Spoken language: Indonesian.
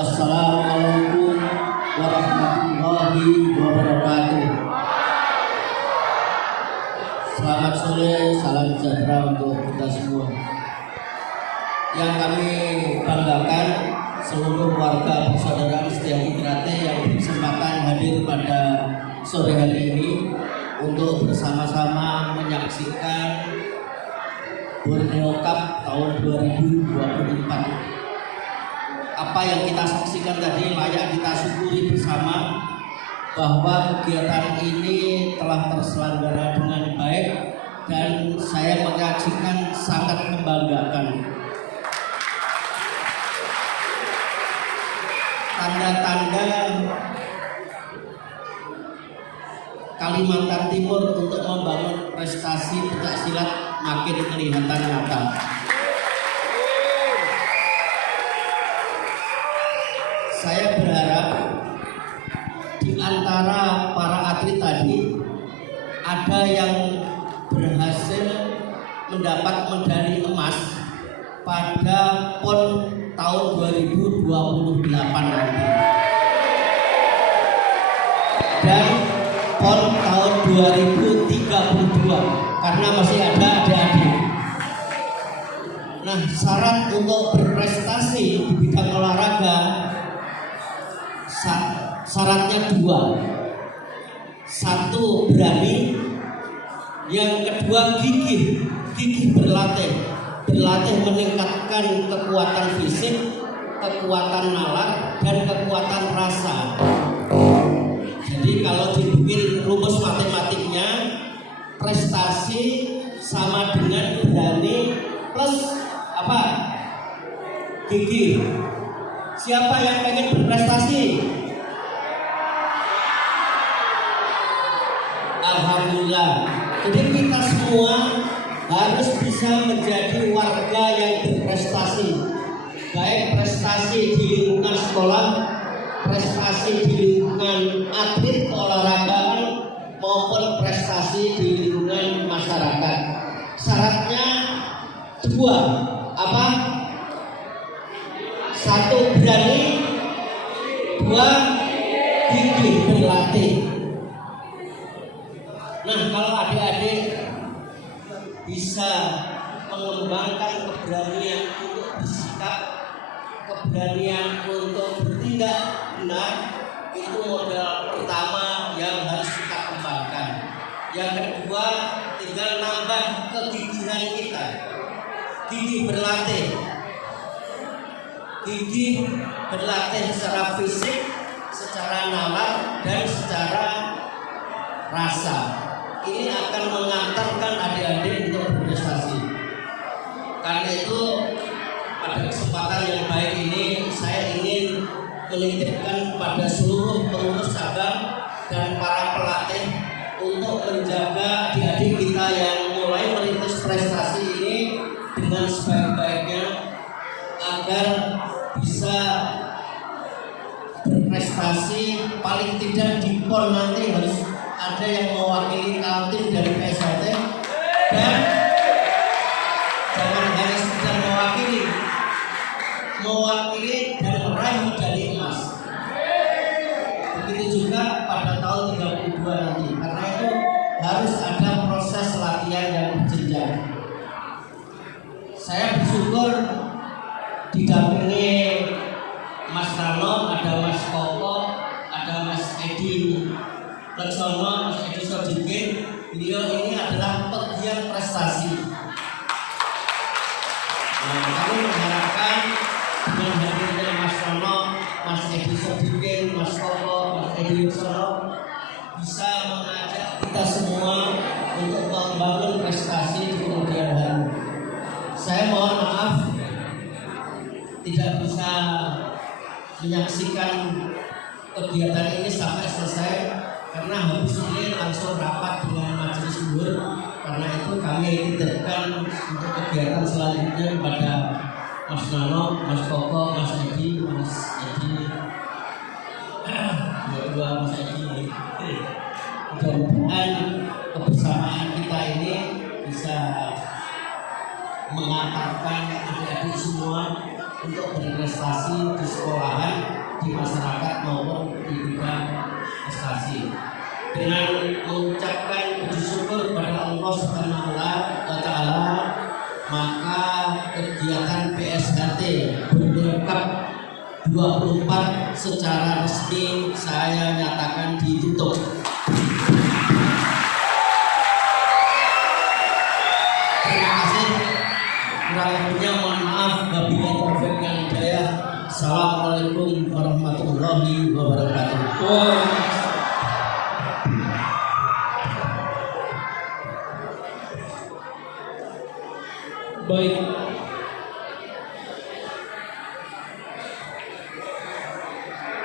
Assalamualaikum warahmatullahi wabarakatuh. Selamat sore, salam sejahtera untuk kita semua. Yang kami banggakan seluruh warga persaudaraan Setiabudi Trate yang berkesempatan hadir pada sore hari ini untuk bersama-sama menyaksikan Borneo Cup tahun 2024. Apa yang kita saksikan tadi layak kita syukuri bersama bahwa kegiatan ini telah terselenggara dengan baik dan saya menyaksikan sangat membanggakan. Tanda-tanda Kalimantan Timur untuk membangun prestasi pencaksilat makin kelihatan nyata. Saya berharap di antara para atlet tadi ada yang berhasil mendapat medali emas pada PON tahun 2028 nanti dan PON tahun 2032 karena masih ada adik-adik. Nah, syarat untuk berprestasi di bidang olahraga syaratnya dua. Satu, berani. Yang kedua, gigih berlatih meningkatkan kekuatan fisik, kekuatan nalar, dan kekuatan rasa. Jadi kalau dibikin rumus matematiknya, prestasi sama dengan berani plus apa? Gigih. Siapa yang pengen berprestasi? Alhamdulillah. Jadi kita semua harus bisa menjadi warga yang berprestasi. Baik prestasi di lingkungan sekolah, prestasi di lingkungan atlet keolahragaan maupun prestasi di lingkungan masyarakat. Syaratnya dua, apa? Satu, berani. Dua, gigih berlatih. Nah, kalau adik-adik bisa mengembangkan keberanian untuk bersikap, keberanian untuk bertindak benar, itu modal pertama yang harus kita kembangkan. Yang kedua, tinggal nambah kegigihan kita. Gigih berlatih. Gigih berlatih secara fisik, secara nalar, dan secara rasa. Ini akan mengantarkan adik-adik untuk berprestasi. Karena itu pada kesempatan yang baik ini saya ingin menitipkan pada seluruh pengurus cabang dan para pelatih untuk menjaga adik-adik kita yang mulai merintis prestasi ini dengan sebaik-baiknya agar bisa berprestasi. Paling tidak di PON nanti harus ada yang mewakili Kaltim dari PSHT dan jangan hanya sekedar mewakili dan meraih medali emas. Begitu juga pada tahun 32 nanti. Karena itu harus ada proses latihan yang berjenjang. Saya bersyukur didampingi Mas Rano, ada Mas Koko, ada Mas Edi Leksono, Mas Edi Sodikin. Beliau ini adalah pegiat prestasi. Nah, kami mengharapkan dengan hadirnya Mas Rano, Mas Edi Sodikin, Mas Koko, Mas Edi Leksono bisa mengajak kita semua untuk membangun prestasi di kemudian hari. Saya mohon maaf tidak bisa menyaksikan kegiatan ini sampai selesai karena habis ini langsung rapat dengan majelis luhur. Karena itu kami titipkan untuk kegiatan selanjutnya kepada Mas Nano, Mas Koko, Mas Edi, Mas Edi. Mudah-mudahan kebersamaan kita ini bisa mengantarkan adik-adik semua untuk berprestasi. berprestasi di sekolahan, di masyarakat maupun di bidang prestasi. Dengan mengucapkan puji syukur kepada Allah Subhanahu wa Ta'ala, maka kegiatan PSHT Bendera Cup 24 secara resmi saya nyatakan ditutup. Terima kasih. Kurang lebihnya mohon maaf. Wabillahi taufiq wal hidayah. Assalamualaikum warahmatullahi wabarakatuh. Baik,